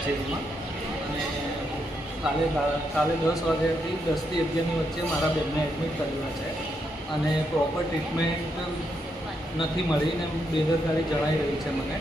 કચેરીમાં. અને કાલે 10 વાગ્યાથી 10 થી 11ની વચ્ચે મારા બેનને એડમિટ કરેલા છે અને પ્રોપર ટ્રીટમેન્ટ નથી મળી ને બેદરકારી જણાઈ રહી છે મને.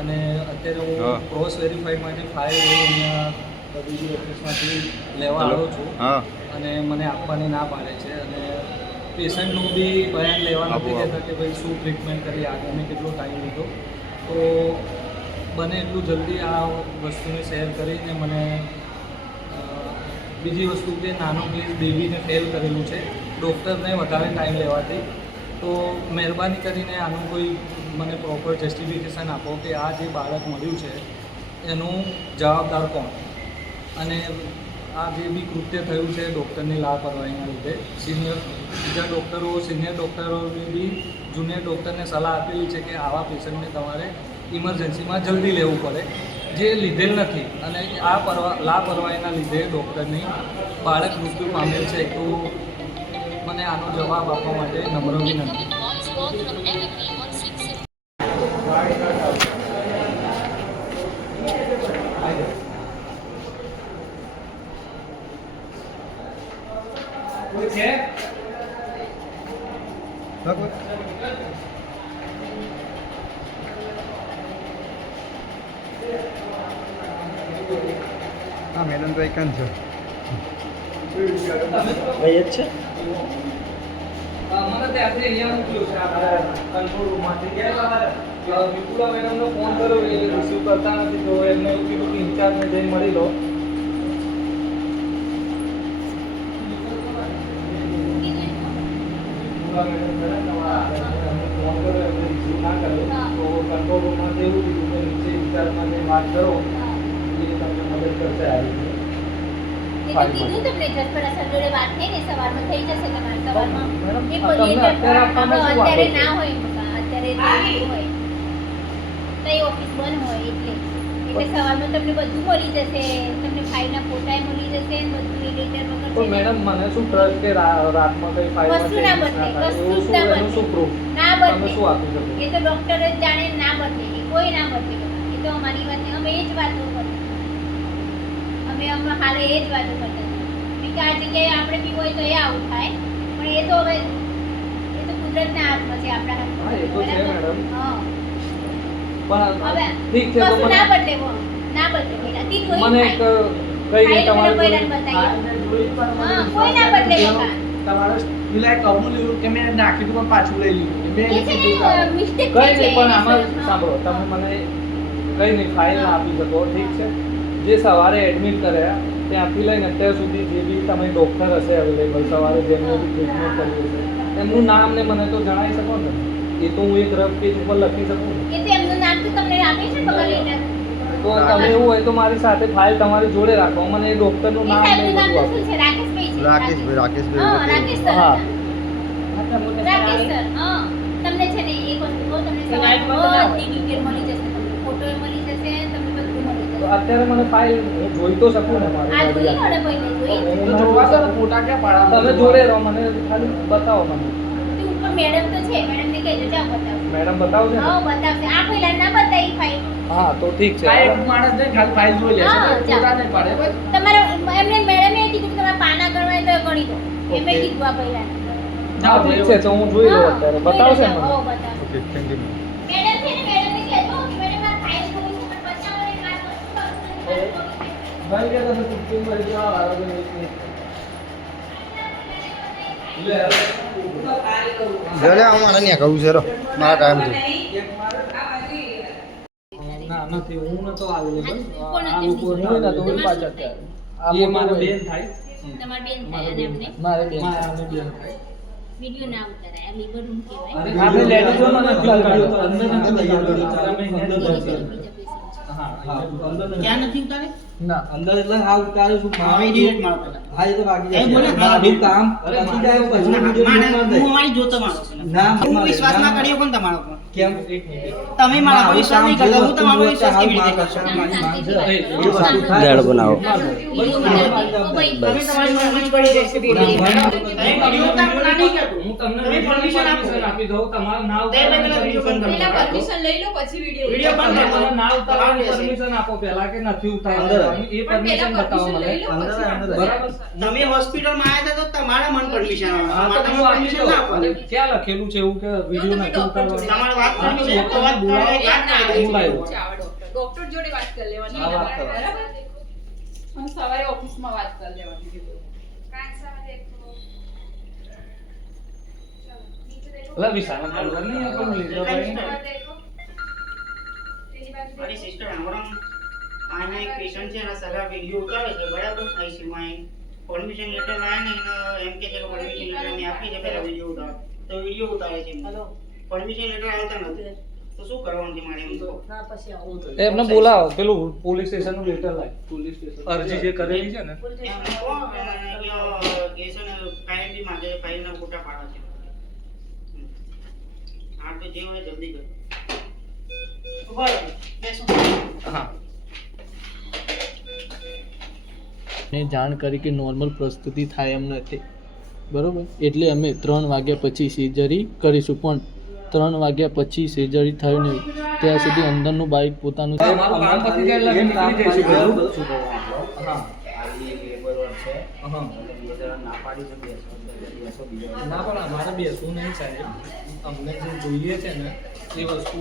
અને અત્યારે હું ક્રોસ વેરીફાઈ માટે ફાઇલ અહીંયા બધી ઓફિસમાંથી લેવા આવ્યો છું અને મને આપવાની ના પાડે છે. અને પેશન્ટનું બી બયાન લેવા નથી દેતા કે ભાઈ શું ટ્રીટમેન્ટ કરી, આગળને કેટલો ટાઈમ લીધો. તો બને એટલું જલ્દી આ વસ્તુને શેર કરીને મને બીજી વસ્તુ કે નાનો કેસ બેબીને ફેલ કરેલું છે ડૉક્ટરને વધારે ટાઈમ લેવાથી. તો મહેરબાની કરીને આનું કોઈ મને પ્રોપર જસ્ટિફિકેશન આપો કે આ જે બાળક મળ્યું છે એનું જવાબદાર કોણ, અને આ જે બી કૃત્ય થયું છે ડૉક્ટરની લાપરવાહીના લીધે. બીજા સિનિયર ડૉક્ટરોને બી જુનિયર ડૉક્ટરને સલાહ આપેલી છે કે આવા પેશન્ટને તમારે ઇમરજન્સીમાં જલ્દી લેવું પડે, જે લીધેલ નથી. અને આ લાપરવાહીના લીધે ડૉક્ટરની બાળક મૃત્યુ પામેલ છે. તો મને આનો જવાબ આપવા માટે નમ્ર વિનંતી. હા મેડમ તો એક છે ભાઈ જ છે. મને ત્યાંથી અહીંયા મોકલ્યું છે આપણે કંટ્રોલ રૂમમાંથી. વિપુલા મેડમનો ફોન કર્યો એ રિસીવ કરતા નથી, તો એમને એવું કીધું કે ઇન્ચાર્જને જઈને મળી લો. વિપુલા મેડમ ફોન કર્યો એમને રિસીવ ના કર્યો, તો કંટ્રોલ રૂમમાંથી એવું કીધું કે નીચે ઇન્ચાર્જમાં વાત કરો, એ તમને મદદ કરશે આ રીતે. કીધું તમને જસપરા સર જોડે વાત થઈ ને સવારમાં થઈ જશે તમારે સવારમાં. એ અત્યારે ના હોય, અત્યારે હોય તો ઓફિસ બંધ હોય એટલે સવારમાં તમને બધું મળી જશે, તમને ફાઇલના ફોટા મળી જશે ને બધું લેટર વગર. તો મેડમ મને શું ટ્રસ્ટ કે રાતમાં કઈ ફાઇલ વસ્તુ ના બદલે, વસ્તુ ના બદલે, શું પ્રૂફ ના બદલે, તમે શું આપી શકો? એ તો ડોક્ટર જ જાણે, ના બદલે, કોઈ ના બદલે. એ તો અમારી વાત અમે એ જ વાતો કરીએ, અમે હાલે એ જ વાતો કરતા હતા કે આ જગ્યાએ આપણે બી હોય તો એ આવું થાય, પણ એ તો હવે એ તો કુદરતના હાથમાં છે, આપણા હાથમાં. હા, એ તો છે મેડમ. હા, પણ હવે ઠીક છે, તો ના બદલે ના બદલે પહેલાથી કોઈ મને એક કઈ નહીં તમારે કોઈ ના બદલે તમારે પેલા કબૂલ લીધું કે મેં નાખી દીધું પણ પાછું લઈ લીધું. એ છે ને મિસ્ટેક કઈ છે. નહીં, પણ આમાં સાંભળો, તમે મને કઈ નહીં ફાઇલ ના આપી શકો, ઠીક છે. જે સવારે એડમિટ કર્યા ત્યાંથી લઈને અત્યાર સુધી જે બી તમે ડૉક્ટર હશે અવેલેબલ, સવારે જેમને બી ટ્રીટમેન્ટ કરી હશે એમનું નામ ને મને તો જણાવી શકો ને. એ તો હું એક રફ પેજ ઉપર લખી શકું. એ તો એમનું નામ તો તમને આપે છે ખબર લેટર. તો તમે એવું હોય તો મારી સાથે ફાઇલ તમારી જોડે રાખો, મને એ ડૉક્ટરનું નામ ને એમનું નામ બધું તો શું છે? રાકેશભાઈ છે. રાકેશભાઈ હા, રાકેશ સર. હા. રાકેશ સર, હા. તમને છે ને એક વસ્તુ કહું, તમને સવારમાં બધી ડિટેલ મળી જશે, તમને ફોટો મળી જશે, તમને બધું મળી તો જશે. અત્યારે મને ફાઇલ હું જોઈ તો શકું ને મારી આ ગાડી જોઈ આખી? ને ભાઈ જોઈ. તો જોવા તો ફોટા ક્યાં પાડા તમે જોડે રહો, મને ખાલી બતાવો મને. તે ઉપર મેડમ તો છે, મેડમને કહેજો જાઓ બતાવો. મેડમ બતાવશે ને? હા, બતાવશે. આ પહેલા ના બતાવી ફાઇલ. હા, તો ઠીક છે. આ એક માણસ ને ખાલી ફાઇલ જોઈ લે છે, હા, ફોટા નહીં પાડે બસ. તમારે એમને મેડમે એ કીધું કે તમારે પાના ગણવાય તો ગણી દો. એમે કીધું આ પહેલા. હા, ઠીક છે, તો હું જોઈ લઉં અત્યારે. બતાવશે ને મને? હા, બતાવશે. Okay thank you. મેડમ છે ને મેડમને કહેજો કે મેડમ આ ફાઇલ જોઈ છે પણ બચાવો ને વાત ભાઈ કે તમે ટિકિટ મળી જાવ આરો કે લે અમારે અહીંયા કહું છે રો મારા ટાઈમ થી ના નથી, હું નતો અવેલેબલ. કોણ આ હતી? લોકો હોય ને તો હું પાછા અત્યારે આ મારા બેન થાય. તમારી બેન થાય અને એમને મારે બેન થાય. થાય. વિડિયો ના ઉતારાય. આ લીવર રૂમ કહેવાય. આપણે લેડીઝો માં નથી ઉતાર્યો. અંદર નથી ઉતાર્યો. હા, ક્યાં નથી ઉતારે? ના અંદર એટલે હા ઉતારે છું. આવી ડિરેક્ટ મારો પેલા. હા એ તો બાકી એ બોલે હા. મારું કામ પતી જાય પછી વિડિયો મારે માર દે. હું અમારી જોતો મારો પેલા. ના હું મારે વિશ્વાસ ના ના. કર્યો કોણ તમારો પર? કેમ તમે મારા પર વિશ્વાસ નહીં કરતા હું તમારો વિશ્વાસ કેવી રીતે કરશો મારી માંગ છે એ દાળ બનાવો વિડીયો ઉતારો. ઓ ભાઈ, તમે તમારી મનમાં જ પડી જશે વિડીયો ના, વિડીયો ઉતારો ના નહીં કરતો હું તમને તમે permission આપો. આપી દઉં તમારું નામ તે પહેલા વિડીયો બંધ કરો. પહેલા પરમિશન લઈ લો પછી વિડીયો વિડીયો બંધ કરો. તમારું નામ ઉતારવાની તમારું પરમિશન આપો પહેલા કે નથી અંદર. ઉતારવાની એ પણ પરમિશન પહેલા બતાવો પરમિશન મને લઈ લો અંદર પછી અંદર. બરાબર તમે હોસ્પિટલમાં આવ્યા હતા તો તમારા મન પરમિશન હા, આવે તો તમે હું આપી પરમિશન દઉં. ના આપો અને ક્યાં લખેલું છે એવું કે વિડીયો તમે નથી ડોક્ટર જોડે ઉતારવાનો તમારે વાત કરવી છે તો વાત કરો વાત બોલાવો. ડોક્ટર જોડે વાત કરી લેવાની હા, વાત કરો. બરાબર અને સવારે ઓફિસમાં વાત કરી લેવાની કીધું. એટલે વિશાલ ખબર નહીં આપણને લીધો ભાઈ. મારી સિસ્ટર હમણાં આને એક પેશન્ટ છે એના સગા વિડીયો ઉતારે છે બરાબર આઈસીયુમાં પરમિશન લેટર લાયા ને એને એમ કે છે કે પરમિશન લેટર મેં આપી છે પહેલા વિડીયો ઉતારો તો વિડીયો ઉતારે છે પરમિશન લેટર આવતા નથી તો શું કરવાનું છે મારે એમ તો એમને બોલાવો પેલું પોલીસ સ્ટેશન નું લેટર લાય અરજી જે કરેલી છે ને એમ કહો અને કે છે ને ફાઇલ બી માંગે છે ફાઇલના ફોટા પાડવા છે હા તો જે હોય જલ્દી કરો બરાબર બેસો હા ને જાણ કરી કે નોર્મલ પ્રસ્તુતિ થાય એમ નથી બરોબર એટલે અમે 3 વાગ્યા પછી સર્જરી કરીશું પણ 3 વાગ્યા પછી સર્જરી થયું નહીં ત્યાં સુધી અંદરનું બાઇક પોતાનું અમારું કામ પતી જાય એટલે નીકળી જઈશું ઘરું. હા હા. ના પણ અમારે બેસવું નહીં સાહેબ અમને જે જોઈએ છે ને એ વસ્તુ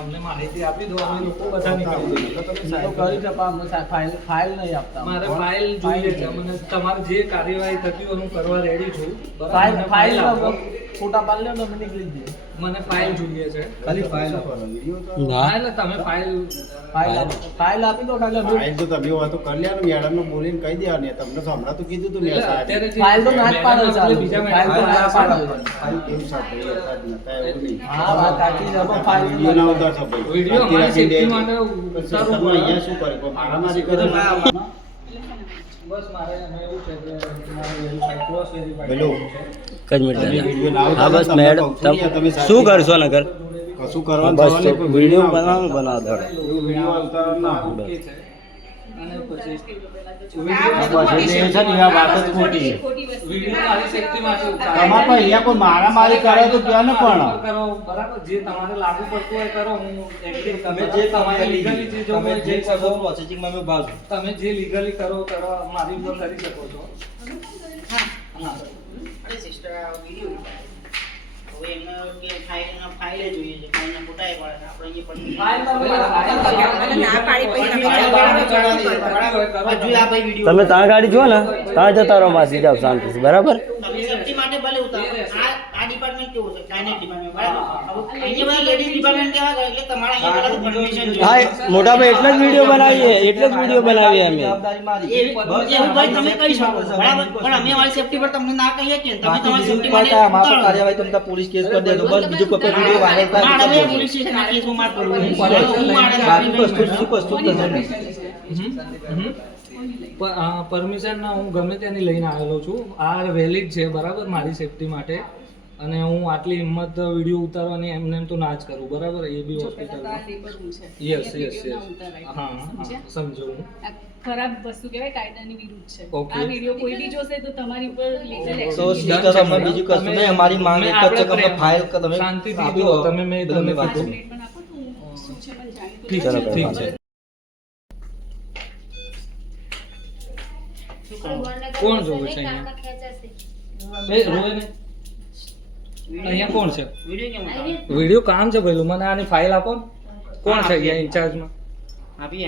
અમને માહિતી આપી દો અમે લોકો બધા નીકળી જઈએ ફાઇલ નહીં આપતા મારે ફાઇલ જોઈએ છે મને તમારે જે કાર્યવાહી થતી હોય હું કરવા રેડી છું બરાબર? ફાઇલ મને ફાઇલ આપો. ફોટા પાડી લો તો અમે નીકળી જઈએ મને ફાઇલ જોઈએ છે ખાલી ફાઇલ આપવાનો વિડીયો હા એટલે તમે ફાઇલ ફાઇલ આપી દો ખાલી અમે ફાઇલ તો તમે હોય તો કરી લેવાનું મેડમ ને બોલીને કહી દેવાનું તમને તો હમણાં તો કીધું તું મેં એટલે સાહેબ. અત્યારે જે ફાઇલ તો ના જ પાડો મેડમ ચાલુ. બીજા ફાઇલ તો મેડમ ના જ પાડો. ફાઇલ કેવું સાહેબ ભાઈ હતા જ નતા એવું નહીં. હા વાત સાચી છે પણ ફાઇલ તો વિડીયો ના ઉતારશો ભાઈ. વિડીયો બાકી અમારી રાખીને safety માટે પછી ઉતારવું તમે પડે. અહીંયા શું કરે કોઈ મારામારી કરે ના બસ મારે અમે એવું છે કે મારે વેરીફાઈ ક્રોસ વેરીફાઈ પેલો જ મિનિટ તમે દાદા. વિડીયો ના હા બસ ઉતારો, મેડમ તમને કહું છું, તમે શું કરશો નગર કશું કરવાનું બસ થવાનું નહીં, કોઈ વિડીયો ના બનાવો ઉતારો. બનાવો દોડે એવું વિડીયો ઉતારવાનું ના હોય. ઓકે છે અને પછી બસ એટલે એ છે ને આ વાત જ ખોટી છે. વિડીયો મારી સેફટી માટે ઉતારો. તમારે પણ અહીંયા કોઈ મારામારી કરે તો ક્યાં ને પણ કરો બરાબર જે તમારે લાગુ પડતું હોય કરો હું agree. તમે જે તમારે legally જે જોવું હોય જે કરો. પ્રોસેસિંગમાં મેં ભાગ તમે જે લીગલી કરો મારી ઉપર કરી શકો છો હા અરે સિસ્ટર આ વિડીયો હવે એમને કે ફાઇલ જોઈએ છે ફાઇલના ફોટા એ પાડે આપણે અહીંયા હજુ આ ભાઈ વિડીયો તમે ત્યાં ગાડી જો ને ત્યાં જતા રહો માં સીધા શાંતિથી બરાબર તમે સેફટી માટે ભલે ઉતારો આ ડિપાર્ટમેન્ટ કેવું છે ફાઇનાન્સ ડિપાર્ટમેન્ટ બરાબર હવે અહીંયા બધા લેડીઝ ડિપાર્ટમેન્ટ કેવા ગયા એટલે તમારા અહીંયા પહેલા પરમિશન હા મોટા ભાઈ એટલે જ વિડીયો બનાવીએ એટલે જ વિડીયો બનાવીએ અમે એવું ભાઈ તમે કહી શકો છો બરાબર પણ અમે અમારી સેફટી પર તમને ના કહીએ કે તમે તમારી સેફટી માટે ઉતારો. પોલીસ કેસ કરી દેજો બસ બીજું કોઈ વિડીયો વાયરલ મારે હવે પોલીસ સ્ટેશનમાં કેસમાં માર પડવું નહીં. હું મારે પરમિશન હું ગમે ત્યાંની લઈને આવેલો છું આ વેલિડ છે બરાબર મારી સેફટી માટે અને હું આટલી હિંમત વિડીયો ઉતારવાની એમને એમ તો ના જ કરું બરાબર એ બી હોસ્પિટલમાં યસ યસ યસ હા હા સમજો હું આ ખરાબ વસ્તુ કહેવાય કાયદાની વિરુદ્ધ છે Okay. આ વિડીયો કોઈ બી જોશે તો તમારી ઉપર લીગલ તો એક્શન સિસ્ટર અમે બીજું કશું નહીં અમારી માંગ એક જ છે કે અમને ફાઇલ તમે શાંતિથી આપી જુઓ, દો. તમે મેં તમને વાત કીધું. પણ આપો તો હું શું છે પણ જાણી ઠીક ચાલો, છે ઠીક છે કોણ જોવે છે અહીંયા? એ રોય ને અહીંયા કોણ છે વિડીયો કેમ ઉતારો? વિડીયો કામ છે પેલું મને આની ફાઇલ આપો ને. કોણ છે અહીંયા ઇન્ચાર્જમાં આપી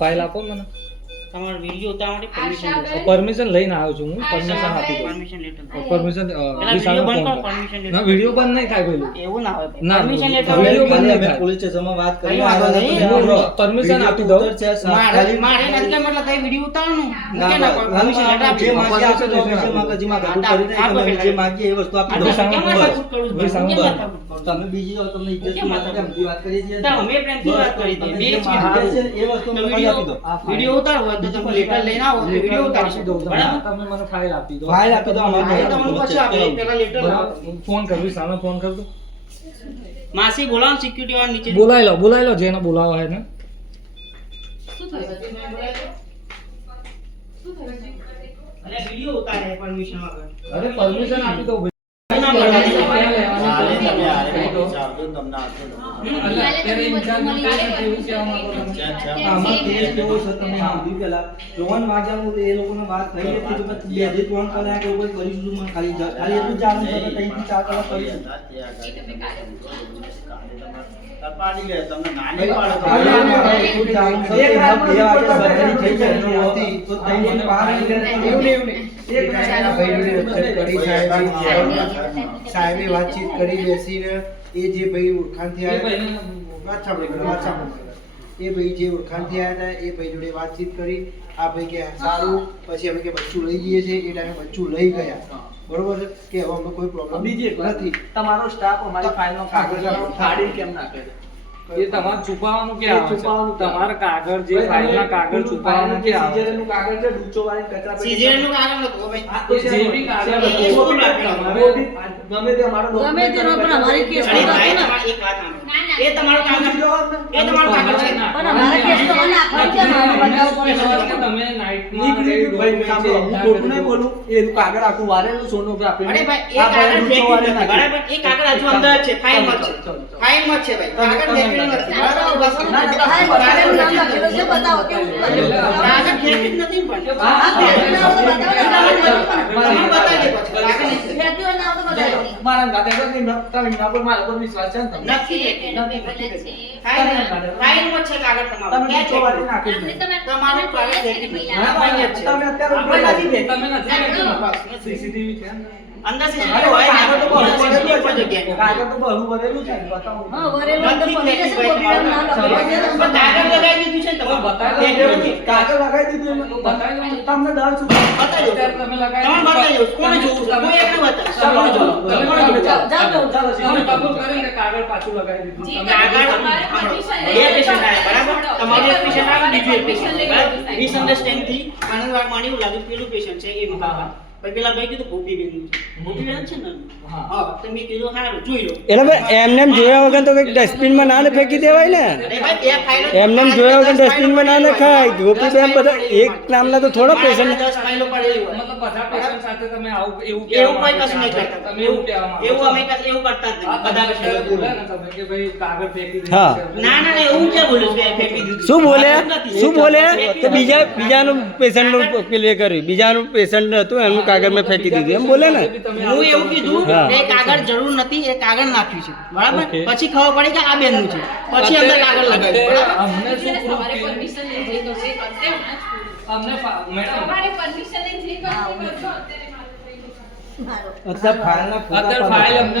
ફાઇલ આપો ને મને તમારો વિડીયો ઉતારવા માટે પરમિશન જોઈએ પરમિશન લઈને આવ્યો છું હું પરમિશન આપી દઉં પરમિશન લેટર પરમિશન વિડીયો બંધ કરો પરમિશન લેટર ના વિડીયો બંધ નહીં થાય પેલું એવું ના હોય ના, પરમિશન લેટર વિડીયો બંધ નહીં અમે થાય. પોલીસ સ્ટેશનમાં વાત કરી કઈ વાંધો નહીં. પરમિશન આપી દઉં મારે મારે નથી કે મતલબ કઈ વિડીયો ઉતારવાનું હું કે ના પરમિશન લેટર આપી જે દઉં. માંગે આપી દો, જે માંગે, જે માંગે, આટલું કરી નહીં, તમે જે માંગીએ એ વસ્તુ આપી દો. આટલું સાંભળો. કેમ માથાકૂટ કરું છું? ભાઈ સાંભળો. કેમ માથાકૂટ કરું છું? તમે બીજી વાર તમને ઇજ્જત કેમ માથા પ્રેમથી વાત કરીએ છીએ તો અમે પ્રેમથી વાત કરી હતી. તમે બે જે જ માંગે મિનિટ. છે એ વસ્તુ તો મને ખાલી આપી દો. વિડીયો ઉતારવો હોય તો તમે લેટર લઈને આવો તો વિડીયો ઉતારશો બરાબર તમે મને ફાઇલ આપી દો ફાઇલ આપી દો, અમારે આ તમને પછી આપે પેલા લેટર લાવો. બરાબર. ફોન કરવી સામે ફોન કર દો માસી બોલાવો સિક્યુરિટી વાળા નીચે બોલાવી લો જેને બોલાવો હોય ને. શું થયું? શું થયું? અરે વિડિયો ઉતારે પરમિશન વગર. અરે પરમિશન આપી દો ભાઈ. ના પડે. અત્યારે ઇન્ચાર્જનું કેવું કહેવા માંગો તમે? આમાં કેસ કેવો છે તમે સાંભળી પેલા 3 વાગ્યા હું એ લોકોને વાત થઈ હતી કે પછી 2 થી 3 કલાક એવું કંઈ કરીશું મને ખાલી એટલું જ જાણવું છે કે 3 થી 4 કલાક કરીશું. એટલું જ જાણવું છે કે 2 વાગે સર્જરી થઈ જાય હતી તો 3 થી 5 સાહેબે વાતચીત કરી બેસીને એ જે ભાઈ ઓળખાણથી એ આવ્યા ભાઈને વાત સાંભળો. એ ભાઈ જે ઓળખાણથી આવ્યા હતા એ ભાઈ જોડે વાતચીત કરી. આ ભાઈ કે સારું, પછી અમે કે બચ્ચું લઈ જઈએ છીએ. એ ટાઈમે બચ્ચું લઈ ગયા, બરોબર છે કે હવે અમને કોઈ પ્રોબ્લેમ બીજી એક વાત, નથી. તમારો સ્ટાફ અમારી ફાઇલમાં કાગળ ફાડી કેમ નાખે છે? એ તમારે છુપાવવાનું ક્યાં આવે છે? છુપાવવાનું ક્યાં? તમારે કાગળ જે ફાઇલના કાગળ છુપાવવાનું ક્યાં આવે છે? સીઝરનું કાગળ છે, ડૂચો વાળી કચરા પેટી. સીઝરનું કાગળ નતું ભાઈ. આ તો જે બી કાગળ એ હતું, ખોટું લાગ્યું. ગમે તે અમારો ગમે તે નો પણ અમારી કેસ અરે ભાઈ તમારી એક વાત સાંભળો. એ તમારું કાગળ એ તમારું કાગળ છે. પણ અમારા કેસ તો મને આપવાનું કેમ આવે? બતાવો પડે. તમે નાઇટમાં નીકળી ગયું ભાઈ, સાંભળો, હું ખોટું નહીં બોલું. એનું કાગળ આખું વારેલું સોનોગ્રાફી. અરે ભાઈ એ કાગળ ફેંકી નથી, બરાબર? એ કાગળ હજુ અંદર જ છે, ફાઇલમાં જ છે. ફાઇલમાં જ છે ભાઈ. કાગળ ફેંકેલું નથી, બરાબર? બસ. ના, ના, હા, બતાવેલું નામ લખેલું છે, બતાવો કેવું લખેલું. કાગળ ફેંકી જ નથી પણ. હા, ફેંક્યું નામ તો બતાવો ને, નામ લખેલું પણ. તમે બતાવી દે પછી. કાગળ નથી. ફેંક્યું હોય નામ તો બતાવો. મારા ગાતે તો નહીં, તમે એના પર મારા પર વિશ્વાસ છે ને તમને? નથી. નથી ફાઇલમાં જ છે કાગળ તમારો. તમે ક્યાં ડૂચો વાળી છે? નાખી દો. તમારું કાગળ ફેંકી દીધું. હા, ફાઇલ જ છે. તમે અત્યારે ઉપર નથી બેઠા. તમે નથી સીસીટીવી છે ને? અંદર અરે સીસીટીવી હોય ને, કાગળ તો બહુ અંદર સીસીટીવી ભરેલું પર છે. જગ્યાએ. કાગળ તો બહુ ભરેલું છે, બતાવો. હા, વરેલું અંદર નથી પડી જશે, ફેંકી કોપીનું નામ લખેલું છે. પણ કાગળ લગાવી દીધું છે ને તમે. બતાવી દો. ફેંક્યું નથી. કાગળ લગાવી દીધું એમાં. બતાવી દો. તમને ડર શું? બતાવી દો. અત્યારે તમે લગાવી તમારે બતાવી દો. કોને જોવું છે? કોઈ એકને બતાવો. ચાલો, ચાલો. તમે ચાલો, કોને ચાલો. જાઓ, જાઓ. તમે કબૂલ કરીને કે કાગળ પાછું લગાવી દીધું. જી, તમે કાગળ તમારે permission બે લઈ પેશન્ટ આવ્યા, બરાબર? તમારું એક પેશન્ટ આવ્યું, બીજું એક permission પેશન્ટ લઈ બરાબર? લીધું. મિસઅન્ડરસ્ટેન્ડિંગ થી આનંદ વાગમાં એવું લાગ્યું પેલું પેશન્ટ છે એ મકાન. પછી પેલા ભાઈ કીધું ગોપીબેન નું છે. ગોપીબેન જ છે ને? હા. હા, તો મેં કીધું હારું જોઈ લો. એટલે ભાઈ એમને એમ જોયા વગર તો કંઈક ડસ્ટબિનમાં ના ને ફેંકી દેવાય ને. અરે ભાઈ બે ફાઇલો એમને એમ જોયા વગર ડસ્ટબિનમાં ના નખાય. ગોપીબેન બધા એક નામના તો થોડા પેશન્ટ. 10 ફાઇલો પડેલી હોય. મતલબ બધા પેશન્ટ સાથે તમે આવું એવું એવું કોઈ માંગો કશું નહીં છો? કરતા. તમે એવું કહેવા માંગો એવું છો? અમે કશું એવું કરતા જ હા, નહીં. બધા તમે પેશન્ટ બોલ્યા ને તમે કે ભાઈ કાગળ ફેંકી દીધું હા. છે. ના ના ના, એવું ક્યાં બોલ્યું છે ફેંકી દીધું? શું બોલ્યા? એવું નથી. શું બોલ્યા? તો બીજાનું પેશન્ટનું પેલું કર્યું. બીજાનું પેશન્ટ હતું એમનું કાગળ મેં ફેંકી દીધું એમ બોલે ને. હું એવું કીધું હા. કે કાગળ જરૂર નથી, એ કાગળ નાખ્યું છે, બરાબર? Okay. પછી ખબર પડી કે આ બેનનું છે, પછી અંદર કાગળ લગાવ્યું, બરાબર? અમને શું સવારે proof કે- permission લઈને જે કરશે એ કરશે ને. અમને મેડમ સવારે permission લઈને જે કરશે એ કરશે. અત્યારે મારે થઈ ગયું. મારો. અત્યારે ફાઇલના ફોટા અત્યારે પાડો. ફાઇલ અમને